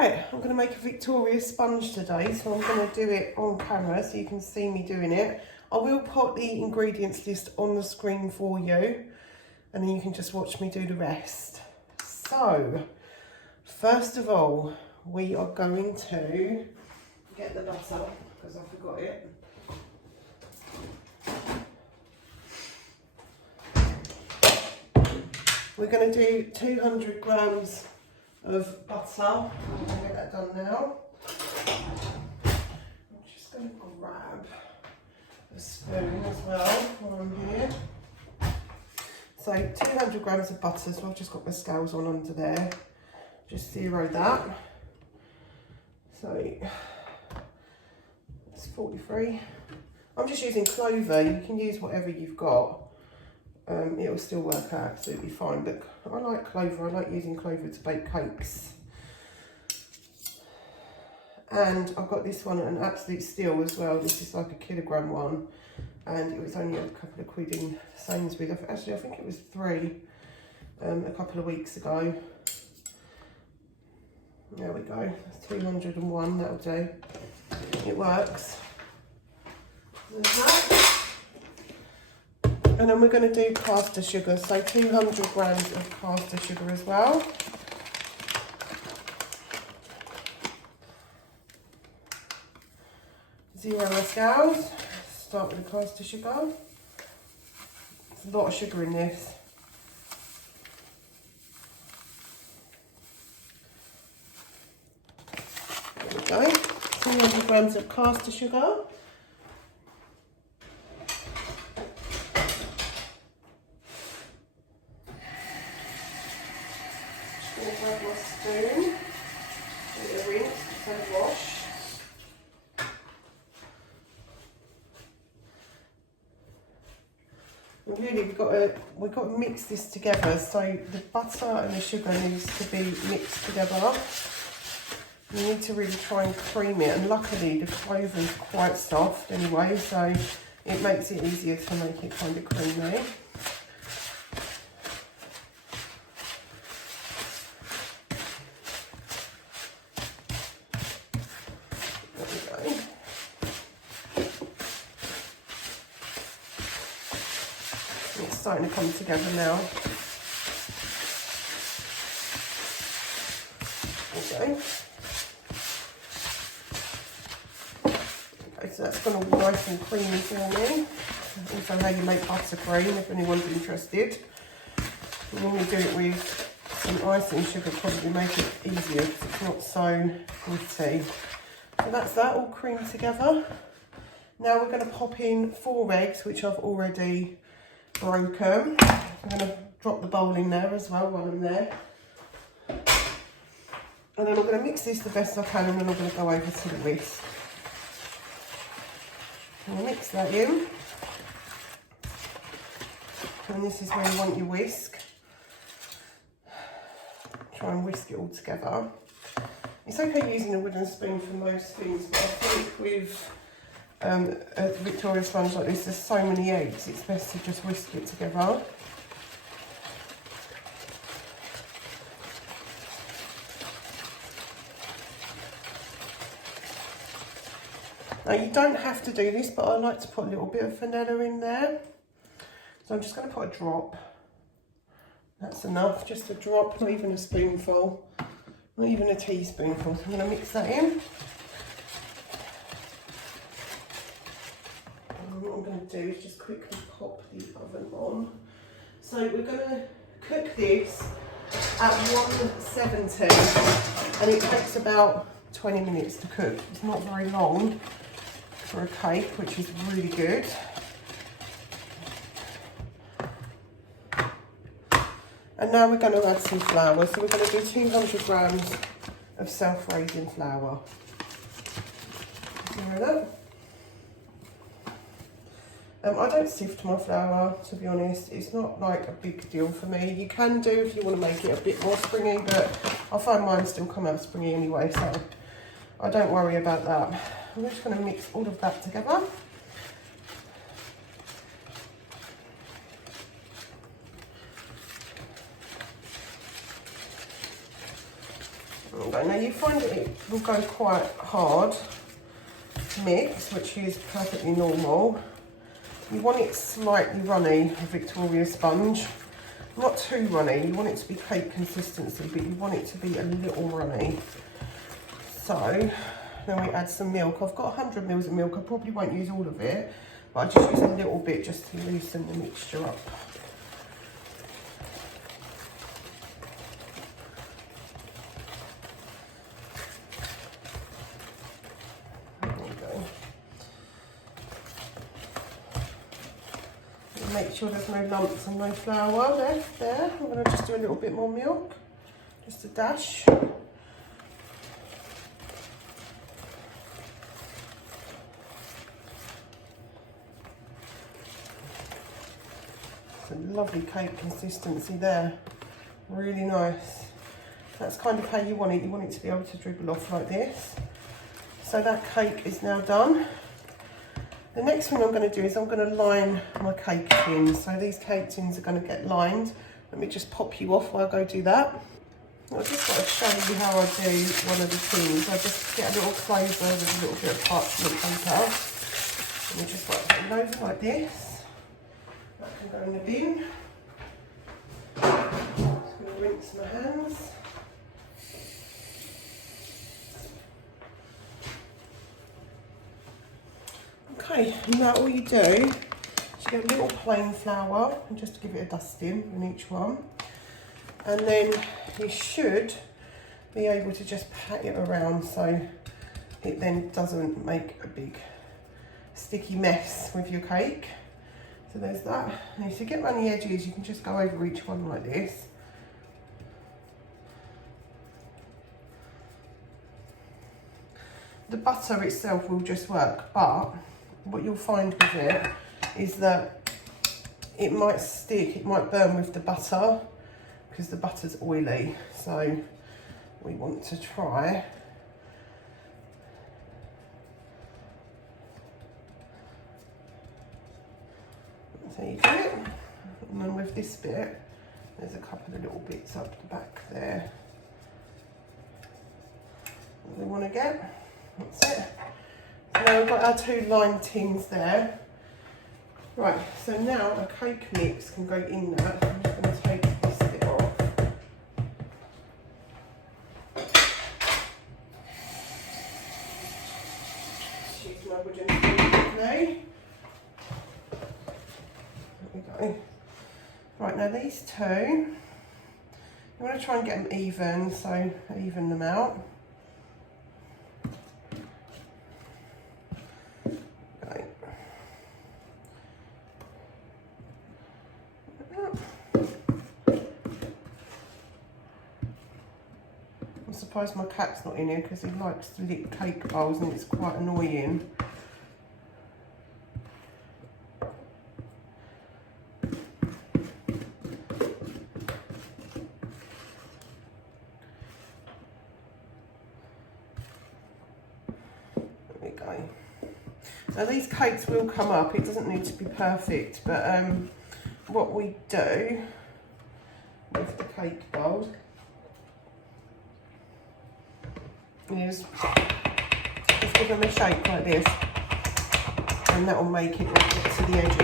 Right, I'm going to make a Victoria sponge today, so I'm going to do it on camera so you can see me doing it. I will put the ingredients list on the screen for you, and then you can just watch me do the rest. So, first of all, we are going to get the butter, because I forgot it. We're going to do 200 grams of butter. I'm going to get that done now. I'm just going to grab a spoon as well while I'm here. So 200 grams of butter, so I've just got my scales on under there. Just zero that. So it's 43. I'm just using clover. You can use whatever you've got. It'll still work out absolutely fine, but I like clover. I like using clover to bake cakes. And I've got this one at an absolute steal as well. This is like a kilogram one, and it was only a couple of quid in Sainsbury's. Actually, I think it was £3 a couple of weeks ago. There we go. That's 201. That'll do. It works. There's that. And then we're going to do caster sugar, so 200 grams of caster sugar as well. Zero my scales. Start with the caster sugar. There's a lot of sugar in this. There we go. 200 grams of caster sugar. Grab my spoon, give it a rinse, and a wash. And really, we've got to mix this together. So the butter and the sugar needs to be mixed together. You need to really try and cream it. And luckily, the clover is quite soft anyway, so it makes it easier to make it kind of creamy. It's starting to come together now. Okay, so that's gone all nice and creamy for me. Also how you make buttercream, if anyone's interested. You normally do it with some icing sugar, probably make it easier because it's not so gritty. So that's that all creamed together. Now we're going to pop in 4 eggs, which I've already broken. I'm going to drop the bowl in there as well while I'm there. And then I'm going to mix this the best I can, and then I'm going to go over to the whisk. I'm going to mix that in. And this is where you want your whisk. Try and whisk it all together. It's okay using a wooden spoon for most things, but I think with a Victoria sponge like this, there's so many eggs, it's best to just whisk it together. Now you don't have to do this, but I like to put a little bit of vanilla in there. So I'm just going to put a drop. That's enough, just a drop, not even a spoonful, not even a teaspoonful. So I'm going to mix that in. What I'm going to do is just quickly pop the oven on. So we're going to cook this at 170, and it takes about 20 minutes to cook. It's not very long for a cake, which is really good. And now we're going to add some flour. So we're going to do 200 grams of self-raising flour. You know that? I don't sift my flour, to be honest. It's not like a big deal for me. You can do if you want to make it a bit more springy, but I find mine still come out springy anyway, so I don't worry about that. I'm just going to mix all of that together. Okay, now you find that it will go quite hard to mix, which is perfectly normal. You want it slightly runny, a Victoria sponge. Not too runny, you want it to be cake consistency, but you want it to be a little runny. So, then we add some milk. I've got 100 mils of milk, I probably won't use all of it, but I just use a little bit just to loosen the mixture up. Make sure there's no lumps and no flour left there. I'm going to just do a little bit more milk, just a dash. It's a lovely cake consistency there, really nice. That's kind of how you want it. You want it to be able to dribble off like this. So that cake is now done. The next thing I'm going to do is I'm going to line my cake tins. So these cake tins are going to get lined. Let me just pop you off while I go do that. I just got to show you how I do one of the tins. I just get a little clover with a little bit of parchment paper. And we just like put them over like this. That can go in the bin. Just going to rinse my hands. Okay, now all you do is you get a little plain flour and just give it a dusting in each one, and then you should be able to just pat it around so it then doesn't make a big sticky mess with your cake. So there's that. And if you get around the edges, you can just go over each one like this. The butter itself will just work, but what you'll find with it is that it might stick, it might burn with the butter because the butter's oily. So we want to try so you do it, and then with this bit there's a couple of little bits up the back there that we want to get. That's it. So now we've got our two lined tins there. Right, so now a cake mix can go in there. I'm just going to take this bit off. Excuse my wooden spoon today. There we go. Right, now these two, you want to try and get them even, so even them out. I'm surprised my cat's not in here because he likes to lick cake bowls and it's quite annoying. There we go. Now these cakes will come up, it doesn't need to be perfect, but what we do with the cake bowl is just give them a shake like this, and that will make it get to the edges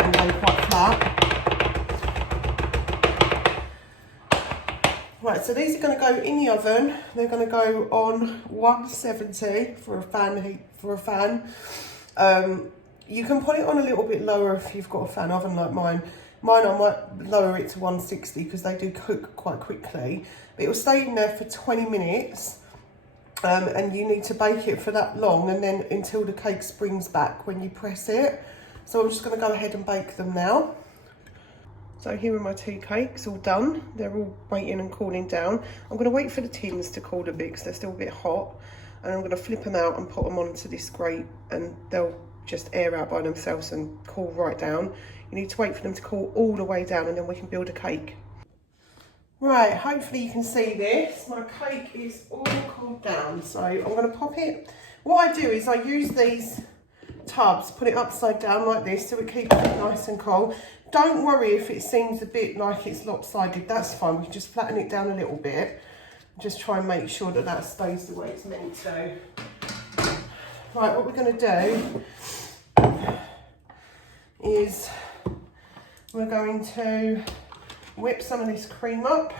and go quite flat. Right, so these are going to go in the oven. They're going to go on 170 for a fan heat for a fan. You can put it on a little bit lower if you've got a fan oven like mine. Mine, I might lower it to 160 because they do cook quite quickly. But it will stay in there for 20 minutes. And you need to bake it for that long, and then until the cake springs back when you press it. So I'm just going to go ahead and bake them now. So here are my two cakes all done. They're all waiting and cooling down. I'm going to wait for the tins to cool a bit because they're still a bit hot. And I'm going to flip them out and put them onto this grate, and they'll just air out by themselves and cool right down. You need to wait for them to cool all the way down, and then we can build a cake. Right, hopefully you can see this. My cake is all cooled down, so I'm going to pop it. What I do is I use these tubs, put it upside down like this so it keeps it nice and cool. Don't worry if it seems a bit like it's lopsided, that's fine. We can just flatten it down a little bit. Just try and make sure that that stays the way it's meant to. Right, what we're going to do is we're going to whip some of this cream up.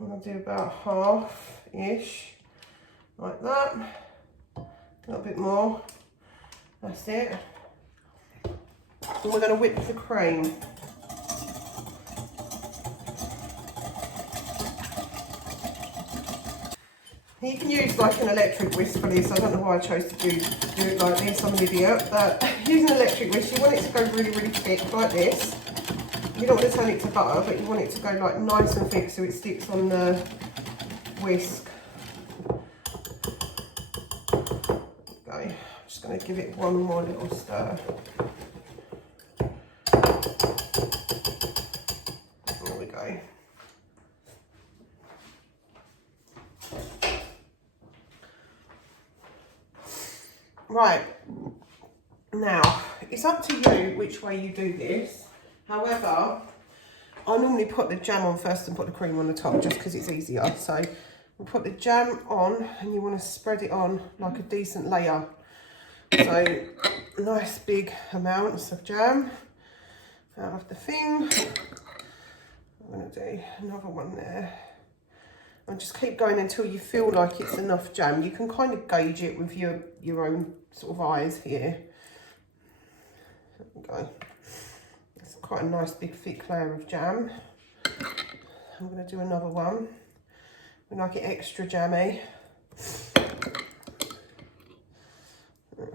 I'm going to do about half-ish, like that. A little bit more. That's it. And we're going to whip the cream. You can use like an electric whisk for this. I don't know why I chose to do it like this. I'm an idiot. But using an electric whisk, you want it to go really, really thick like this. You don't want to turn it to butter, but you want it to go like nice and thick so it sticks on the whisk. Okay, I'm just going to give it one more little stir. There we go. Right, now it's up to you which way you do this. However, I normally put the jam on first and put the cream on the top just because it's easier. So we'll put the jam on and you want to spread it on like a decent layer. So nice big amounts of jam out of the thing. I'm going to do another one there. And just keep going until you feel like it's enough jam. You can kind of gauge it with your own sort of eyes here. There we go. It's quite a nice big thick layer of jam. I'm going to do another one. We like it extra jammy. There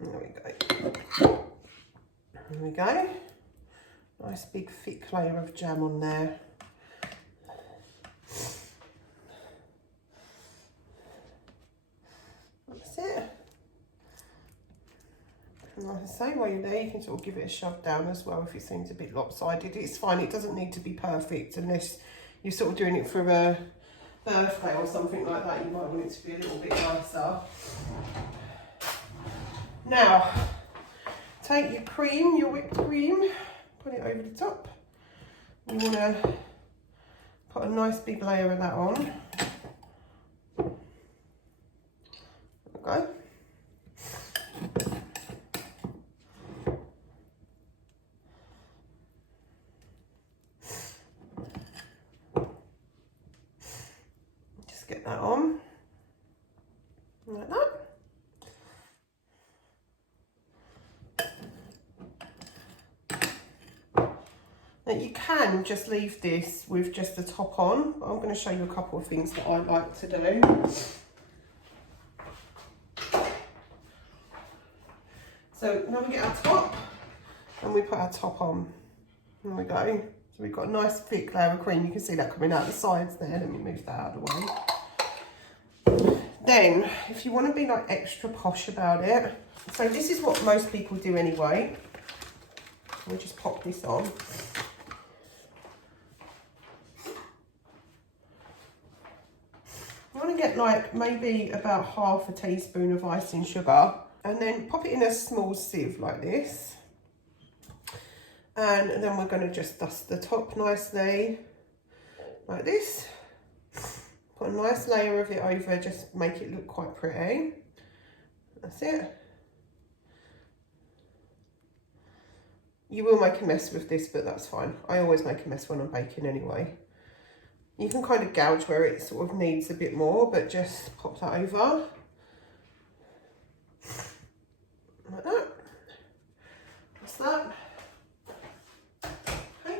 we go. There we go. Nice big thick layer of jam on there. That's it. And like I say, while you're there, you can sort of give it a shove down as well if it seems a bit lopsided. It's fine, it doesn't need to be perfect unless you're sort of doing it for a birthday or something like that. You might want it to be a little bit nicer. Now, take your cream, your whipped cream, put it over the top. You want to put a nice big layer of that on. Okay. Just get that on like that. Now you can just leave this with just the top on, but I'm going to show you a couple of things that I like to do. So now we get our top and we put our top on. There we go. So we've got a nice thick layer of cream. You can see that coming out the sides there. Let me move that out of the way. Then, if you want to be like extra posh about it, so this is what most people do anyway. We'll just pop this on. You want to get like maybe about half a teaspoon of icing sugar and then pop it in a small sieve like this. And then we're going to just dust the top nicely like this. Put a nice layer of it over, just make it look quite pretty. That's it. You will make a mess with this, but that's fine. I always make a mess when I'm baking anyway. You can kind of gouge where it sort of needs a bit more, but just pop that over. Like that. That's that. Okay.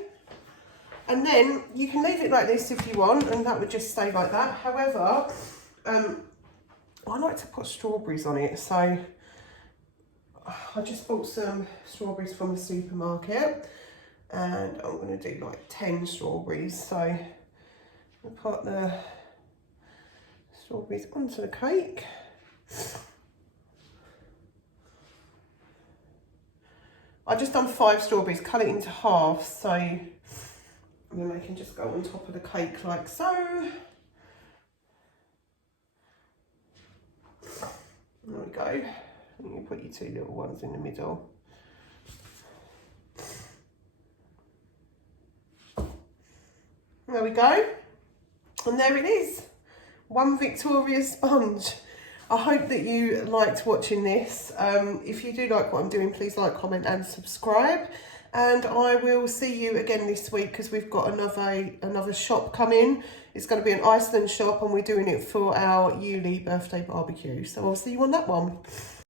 And then you can leave it like this if you want, and that would just stay like that. However, I like to put strawberries on it, so I just bought some strawberries from the supermarket, and I'm going to do like 10 strawberries. So I'll put the strawberries onto the cake. I just done 5 strawberries, cut it into half, so then they can just go on top of the cake like so. There we go. And you put your 2 little ones in the middle. There we go. And there it is. One victorious sponge. I hope that you liked watching this. If you do like what I'm doing, please like, comment and subscribe. And I will see you again this week because we've got another shop coming. It's going to be an Iceland shop and we're doing it for our Yuli birthday barbecue. So I'll see you on that one.